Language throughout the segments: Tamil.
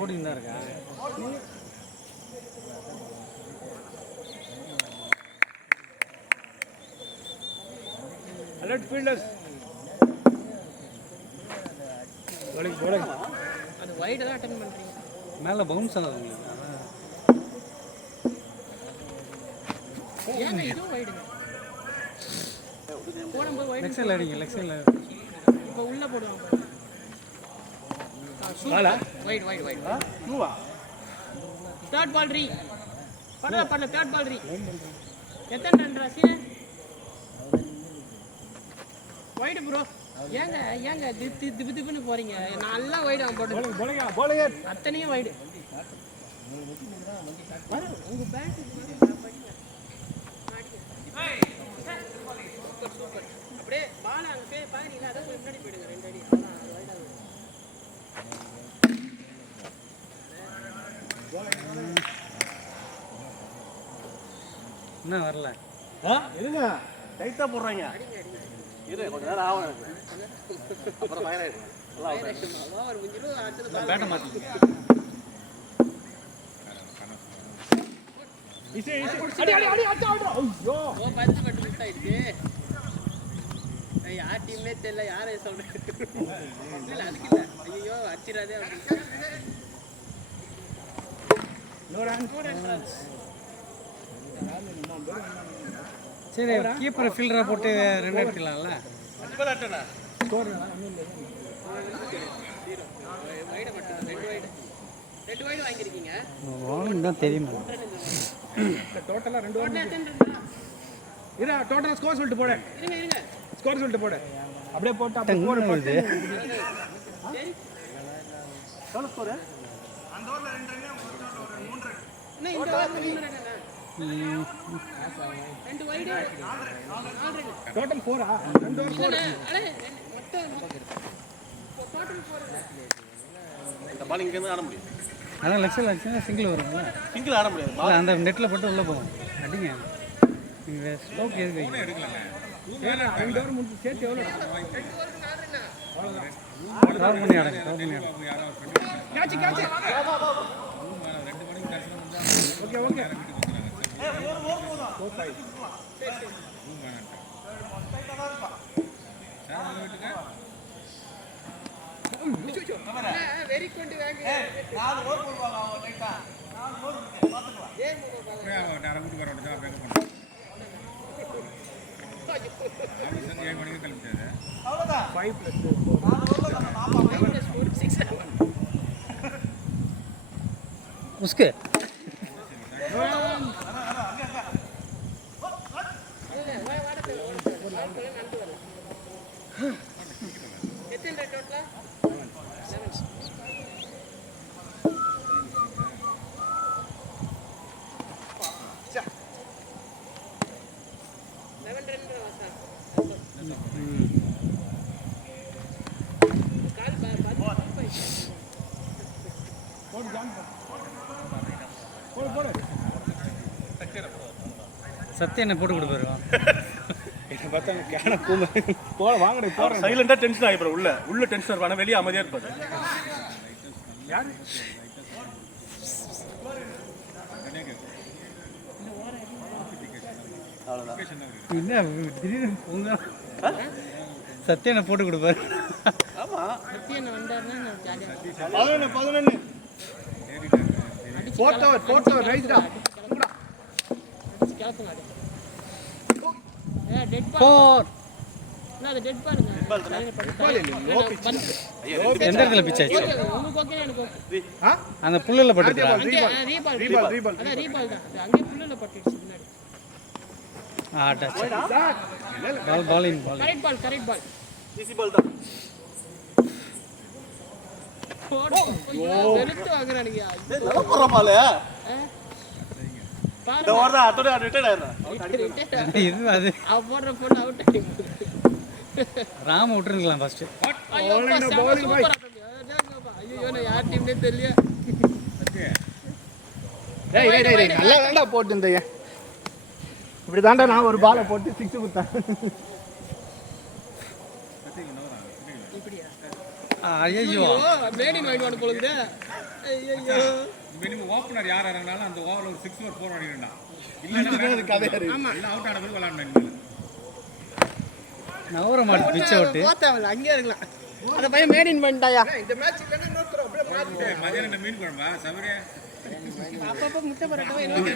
ஓடின்னு தான் இருக்கா? Alert fielders. போலிங். அது வைடு தான் அட்டெண்ட் பண்றீங்க. மேல பவுன்ஸ் ஆகுது. ஏங்க இது வைடுங்க. போடும்போது வைடு. லெக் சைடுல அடிங்க, லெக் சைடுல. இப்போ உள்ள போடுவாங்க. பாலா? வைடு. நூவா? தேர்ட் பால் ரீ. பரல தேர்ட் பால் ரீ. எத்தனை ரன் ரசீன? Wide bro. ஏங்க திபுன்னு போறீங்க. நல்லா வைடு அவன் போட்டு. போலிங். அத்தனையும் வைடு. உங்க பேட் சூப்பர். அப்படியே பால் அங்க போய் பாருங்க. அத முன்னாடி போயிடுங்க 2 அடி. அதான் வைடா. என்ன வரல? இருங்க, டைட்டா போடுறாங்க. இரு, கொஞ்ச நேரம் ஆகும் எனக்கு. அப்புறம் ஃபயர் ஆயிடும். ஓவர் முடிஞ்சிரும். அடுத்து பேட்டை மாத்திங்க. அடி அச்சா. ஐயோ, ஓ பந்து பட்டு மிஸ் ஆயிடுச்சு. யார் டீம்னே தெரியல. யாரை சொல்றேன்? இல்ல அதுக்கு இல்ல. ஐயோ அச்சிராதே. சரி, கீப்பர் ஃபீல்டரா போட்டு 2 எடுக்கலாம்ல. வைடு மட்டும் 2 வைடு வாங்கிருக்கீங்க. வாங்கினா தெரியுமா? டோட்டலா 2 டோட்டல் எத்தனை ரன்? இரு, டோட்டலா ஸ்கோர் சொல்லிட்டு போடு. இருங்க. ஸ்கோர் சொல்லிட்டு போடு. அப்படியே போட்டு அப்படியே போடு. இது சரி. எவ்வளவு ஸ்கோர்? என்ன இந்த ஓவர் 3 ரன் என்ன? 2 வைடு 4 ரன். Total 4 2 over 4. அட மொத்தம் டோட்டல் 4. இந்த பால் இங்க இருந்து ஆட முடியும். அதான் லெக் சைடுல அடிச்சா சிங்கிள் வரும்ல. சிங்கிள் ஆட முடியாது. இல்ல, அந்த நெட்ல போட்டு உள்ள போகும். அடிங்க. நீங்க ஸ்லோக் எதுக்கு வைங்க? 2 ஓவர் முடிஞ்சு சேர்த்து எவ்வளவு? 2 ஓவருக்கு 4 ரன். அவ்வளவுதான். கவர் பண்ணி ஆடுங்க. கேட்ச். ஓகே. வெரி குட் வாங்க. 4 ஓவர் போடுவாங்க அவங்க ரைட்டா. 4 ஓவர் பாத்துக்கலாம். ஏய் முக நேரா வீட்டுக்கு வரணும் தான் பேக் பண்ணுறோம். அப்படி 7 மணிக்கு கிளம்பிட்டாரு. அவ்வளவுதான். 5 + 4 4 ஓவர்ல நம்ம 4 6 उसके எத்தனை டோட்டலா? 11 ரன் வாசா. கால் போடு. சத்தியனை போட்டு கொடுப்பாரு. என்ன பார்த்தா கேன கூம போட வாங்கடா போற. சைலண்டா டென்ஷன் ஆயிப்ற உள்ள டென்ஷன் இருப்பான வெளிய அமைதியா இருப்பாரு. யாரு? என்ன திடீர்னு போங்க. சத்தியனை போட்டு கொடுப்பாரு. ஆமா. சத்தியன் வந்தாருன்னா நான் ஜாலியா 11 4 ஓவர் ரைட்டா. கிளப்புங்க அது. டெட் 4 பால். நான் அது டெட் பாலுங்க. பால் இல்ல, லோ பிட்ச். எந்த இடத்துல பிட்ச் ஆச்சு? உங்களுக்கு ஓகே எனக்கு ஓகே. அந்த புல்லுல பட்டுதா? ரீபால். அதான் ரீபால் தான். அது அங்கே புல்லுல பட்டுச்சு முன்னாடி. டச். பால். கரெக்ட் பால். ஈஸி பால் தான். வெளுத்து வாங்குறானுங்க. நல்லா போற பால். பாரு. இந்த ஓவர் தான் அட்டோட ரிட்டையர்ட் ஆயிடுறான். இது அது அவ போடுற போல் அவுட் ஆயிடுச்சு. ராம விட்டுருக்கலாம் ஃபர்ஸ்ட். ஐயோ பவுலிங் பாய். ஐயோ நான் யார் டீம்னே தெரியல. டேய் நல்லா போட்டு இந்த இப்படி தாண்டா நான் ஒரு பாலை போட்டு 6 கொடுத்தேன். இப்படியா? ஐயோ மேடின் வாங்கிட்டு வாங்க போலுது. ஐயோ மினிமம் ஓப்பனர் யார் இறங்கினாலும் அந்த ஓவரில் ஒரு 6 or 4 அடிக்கணும்டா. இல்லைன்னா ஆமா அவுட் ஆன பிறகு விளாண்டேன். நவர மாட்டு பிச்சை விட்டு போத்தாவல அங்கேயே இருக்கலாம். அந்த பையன் மேடின் பண்ணிட்டாயா. மதியானம் இந்த மீன் குழம்பா சவரே அப்பப்ப முட்டை பரோட்டாவை இன்னைக்கு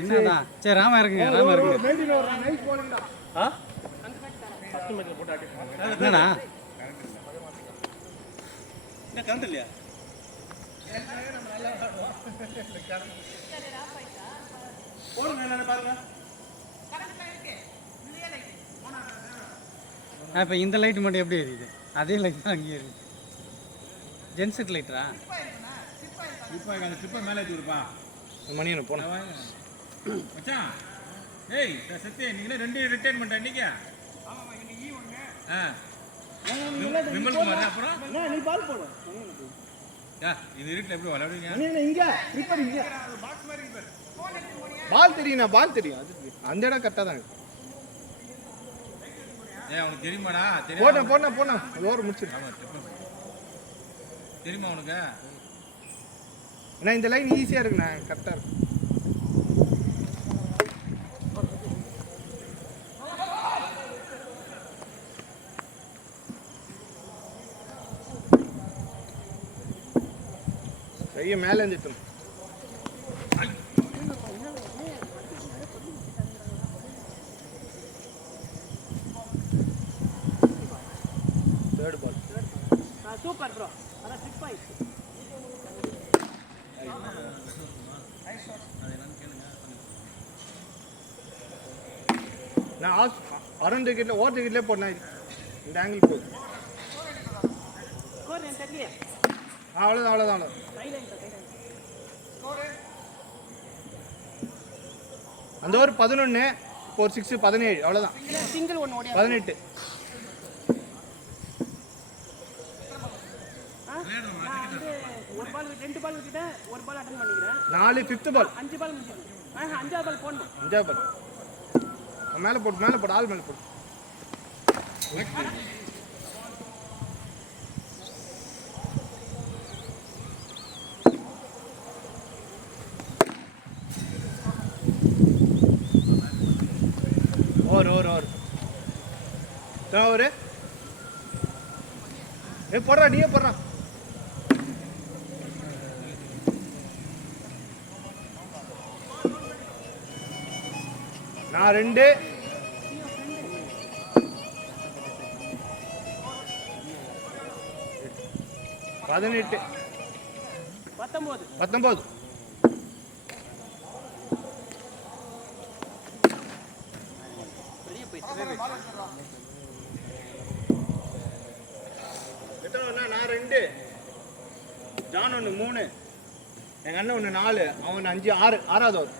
என்னடா சரி ராமா இருக்குங்க ராமா இருக்கு ஆ 10 மீட்டர் போட்டு ஆட்டி என்னடா என்ன கரண்ட் இல்லையா போடுங்க என்ன பாருங்க இப்போ இந்த லைட் மட்டும் எப்படி எரியுது அதே லைட் தான் அங்கேயே இருக்கு ஜென்செட் லைட்டரா இப்போ அந்த ட்ரிப்பை மேலே ஏற்றி விடுப்பா மணி என்ன போன மச்சான். ஏய் சத்யா நீங்களே 2 ரிட்டைர்மெண்ட் இன்னைக்கு ஆ விமல் குமார் அப்புறம் நீ பால் போடு. இது இருட்டில் எப்படி விளையாடுவீங்க? இங்க ரிப்பர் இங்க. பால் தெரியும்ண்ணா, பால் தெரியும். அது அந்த இடம் கரெக்டாக தான் இருக்கு. அவனுக்கு தெரியுமாடா? போனா ஓவர் முடிச்சிரு. தெரியுமா உனக்கு? ஏன்னா இந்த லைன் ஈஸியாக இருக்குண்ணா, கரெக்டாக இருக்கு. கையை மேலே இருந்துட்டோம். Third ball super bro. அதான் ஸ்லிப் ஆயிடுச்சு. நான் அரௌண்ட் விக்கெட்டில் ஓவர் விக்கெட்லேயே போட்டேன். இந்த ஆங்கிள் போகுது. ஸ்கோர் என்ன தெரியல. அவ்வளோதான். அந்த ஓவர் 11, இப்போ ஒரு 6, 17 அவ்வளோதான். சிங்கிள் ஒன்று ஓடியா 18. ஒரு பால் 2 பால் விட்டுட்டேன், ஒரு பால் அட்டன் பண்ணிக்கிறேன். 4 5th பால் 5 பால் முடிஞ்சிருக்கு. 5ஆவது பால் போடணும். 5வது பால் மேலே போட்டு ஆள் மேலே போட்டு. ஓவர் போடுறா, நீயே போடுறா. நான் 2 18 19 நான் 2 ஜான் 1 3 எங்க அண்ணன் 1 4 அவன் 5 6 6வது ஓவர்.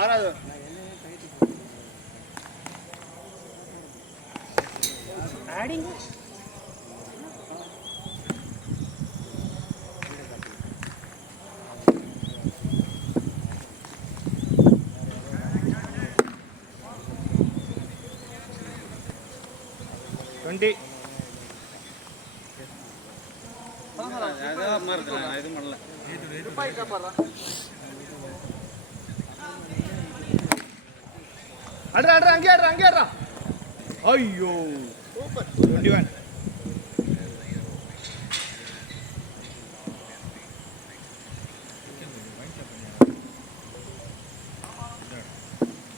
ஆறாவது ஆடிங் 20 அதான் மாறுது நான் எதுவும் பண்ணல அட்ரா அங்கே ஆடுறா. ஐயோ சூப்பர் 21.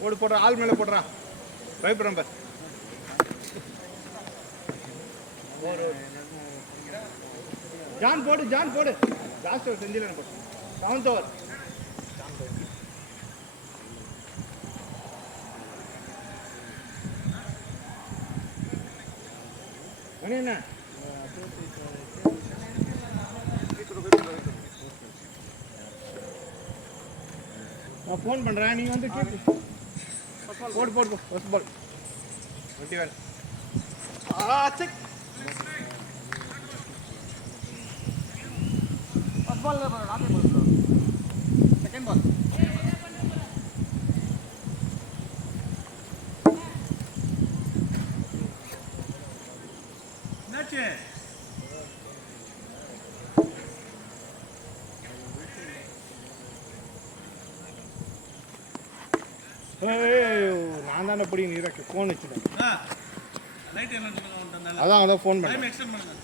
ஓடு போடுறா, ஆள் மேலே போடுறா. பயப்படுறேன் பார். ஜான் போடு லாஸ்ட் ஓவர் செஞ்சிடலாம் போடு. 7th ஓவர் என்ன நான் ஃபோன் பண்ணுறேன், நீங்கள் வந்து கேட்டு போடு first ball 21. Check ball last ball bro. Second ball. என்னாச்சு? நான் தானே பிடி நீராக்கு ஃபோன் வச்சுட்டேன். லைட் என்ன வந்தனால அதான் ஃபோன் பண்ணேன். டைம் எக்ஸ்டெண்ட் பண்ணுங்க.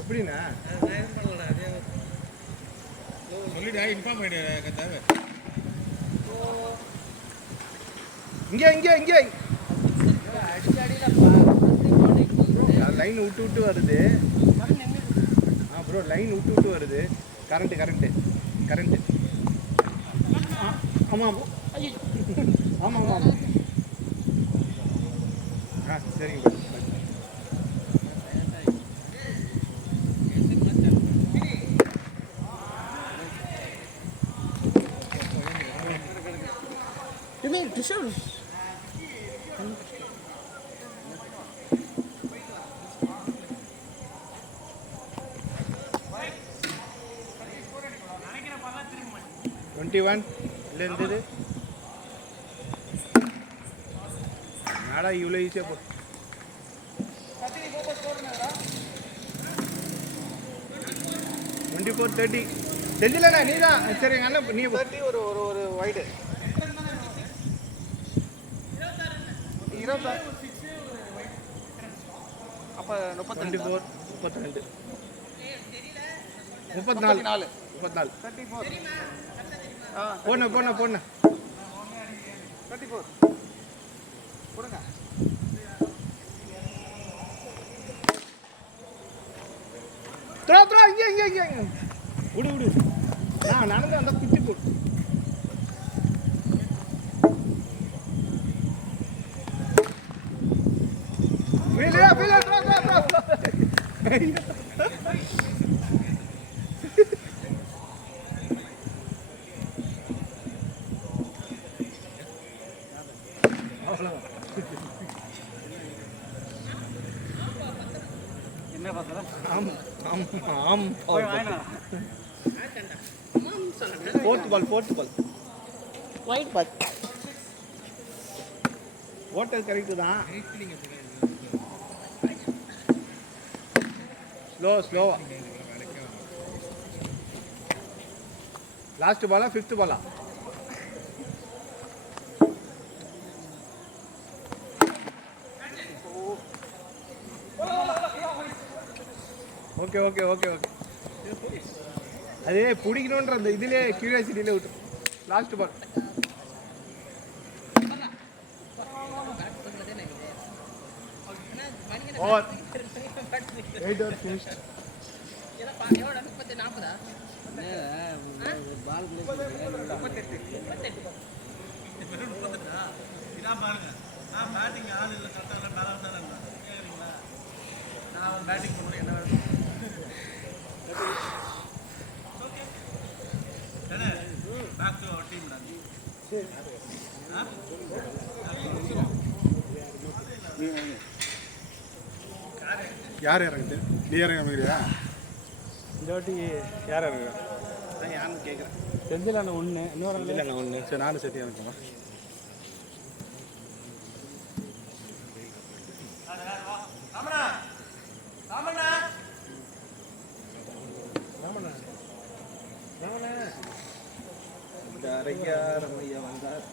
எப்படிண்ணா சொல்லிடு இன்ஃபார்ம் பண்ணிடு தேவை. இங்கே லைன் விட்டு வருது. ப்ரோ லைன் விட்டு வருது. கரண்ட்டு ஆமாம் ஆமாம் சரிங்க. டிஷர்ட் 21 இல்லை இருந்தது. நாடா இவ்வளோ ஈஸியாக போ. 24-30 தெரியலண்ணா நீ தான். சரி எங்கள் அண்ணன் நீ 30 ஒரு வைடு 26 அப்போ 24 32 34 போண்ண 34 கொடுங்க. த்ரோ இங்கே விடு நான் நடந்து அந்த குட்டி போட்டு என்ன பார்த்தா fourth ball white ball. Hotel correct தான். ஸ்லோவா last Bala 5th Bala? Okay அதே பிடிக்கணுன்ற அந்த இதுலேயே கியூரியாசிட்டியிலே விட்டு. Last ball over 8 over finished. இதான் பாருங்க, நான் பேட்டிங் ஆள் இல்லை, கரெக்டாக பேலன்ஸ் தான் கேட்குறீங்களா? நான் பேட்டிங் பண்ணுவேன் என்ன வேணும். பேக் டு அவர் டீம் தான். யார் இறங்குது? நீ இறங்குறியா? இந்த வாட்டி யார் இறங்குறா? நான் யாருன்னு கேட்குறேன். செந்தில் அண்ணன் ஒன்று, இன்னொரு இல்லை நான் ஒன்று. சரி நானும் சேர்த்து இறங்குறேன். ரமையா வந்தார்.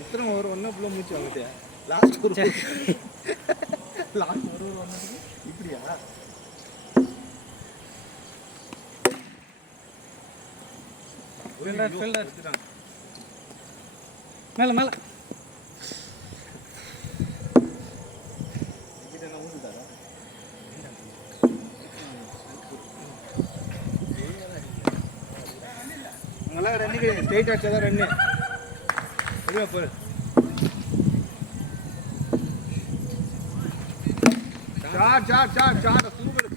எத்தனை ஒரு ஒன்றா ஃபுல்லாக மூச்சு வாங்கிட்டியா? லாஸ்ட் ஒரு ஒன்று இப்படியா? மேலே அங்கெல்லாம் ரன்னுக்கு ஸ்ட்ரைட் அடிச்சா தான் ரன்னு. எதுவும் போரு. Shot super.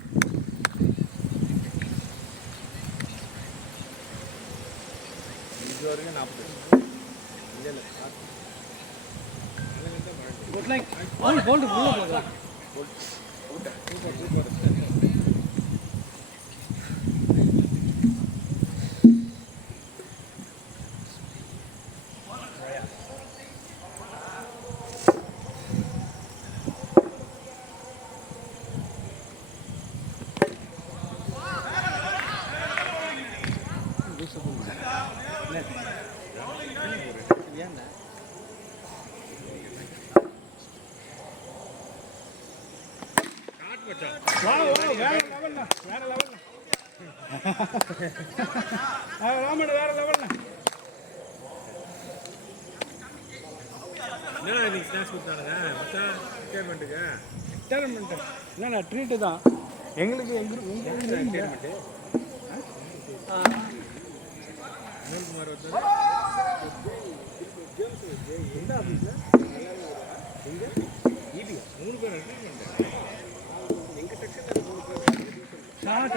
இது வரைக்கும் 40. இல்ல குட் லைக் பால் போல்ட் உள்ள போகுதா சூப்பர். வேற லெவல்ல ராமன் வேற லெவல்ல. என்ன நீ ஸ்நாக்ஸ் கொடுத்தானுங்க மச்சான் என்டர்டைன்மெண்ட்டுக்கு? என்டர்டைன்மெண்ட் என்னண்ணா ட்ரீட்டு தான் எங்களுக்கு என்டர்டைன்மெண்ட். அனல்குமார் வந்தாரு. எந்த ஆஃபீஸில் எங்க ஈபியா 3 பேர் என்டர்டைன்மெண்ட். எங்க செக்ஷனில் 3 பேர் ஷார்ட்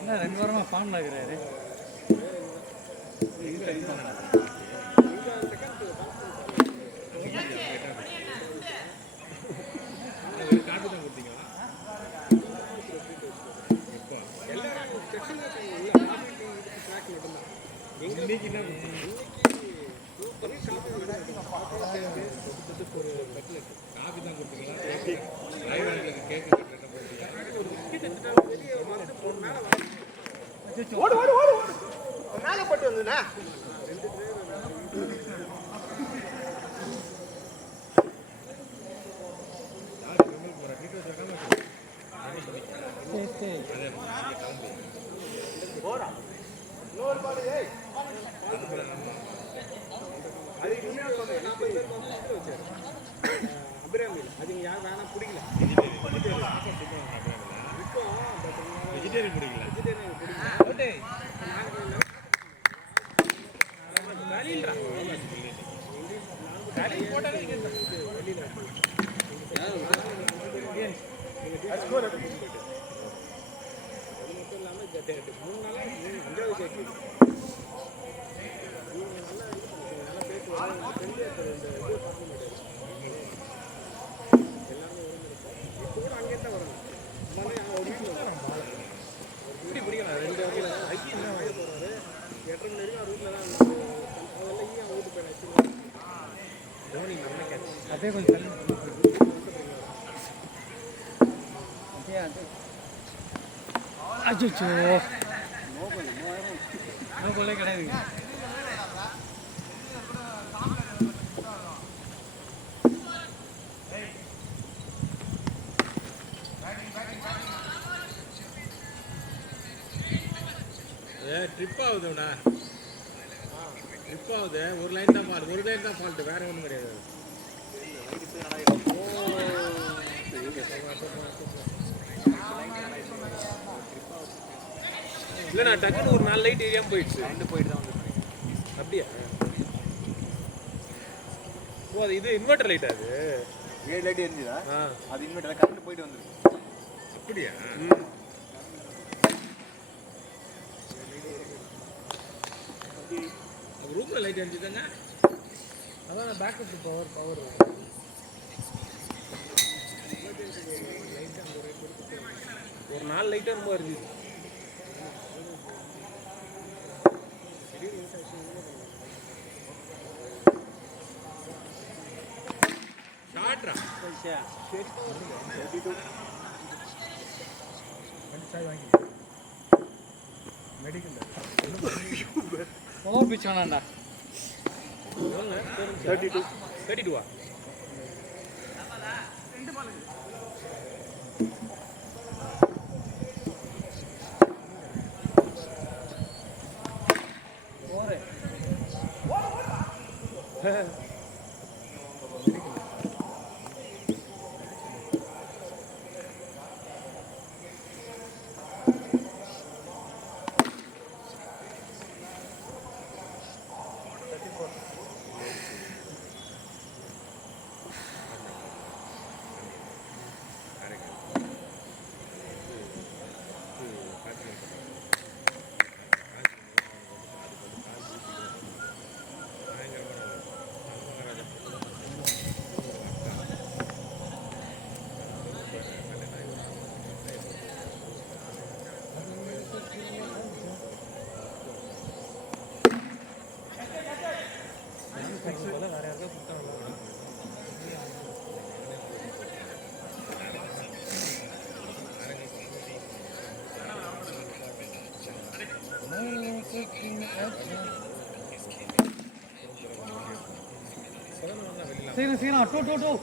என்ன 2 வாரமாக ஃபார்மில் இருக்கிறாரு. காப்பி தான் கொடுத்தீங்களா? இன்னைக்கு என்ன காபி தான் கொடுத்தீங்களா? டிரைவர்களுக்கு கேட்க மேலே போட்டு வந்ததுண்ணா. போறா இன்னொரு பால். அது இன்னும் சொல்றேன். 40 பேர் வச்சாரு அபிராமி. அது யார் வேணா பிடிக்கல. வெஜிடேரியன் பிடிக்கல. அதே கொஞ்சம் அச்சோ நோ கோலே கிடையாது. ட்ரிப் ஆகுதுண்ணா, ட்ரிப் ஆகுது. ஒரு லைன் தான் ஃபால்ட்டு, வேற ஒன்றும் கிடையாது. இல்லைண்ணா டக்குன்னு ஒரு 4 லைட் ஏரியாமல் போயிடுச்சு. 2 போயிட்டு தான் வந்து. அப்படியா? ஓ அது இது இன்வெர்டர் லைட். அது 7 லைட் எரிஞ்சுதா? அது இன்வெர்டர் கரண்ட் போயிட்டு வந்துருக்கு. அப்படியா? ரூம்ல லைட் எரிஞ்சுதாங்க. அதான் பேக்கப் பவர் ஒரு 4 லைட் ரொம்ப வருது. ஷாட்ரா ஓவர் பிச் வேணாண்டா. 32 4 சீக்கிரம் சீக்கிரம் 2 2 2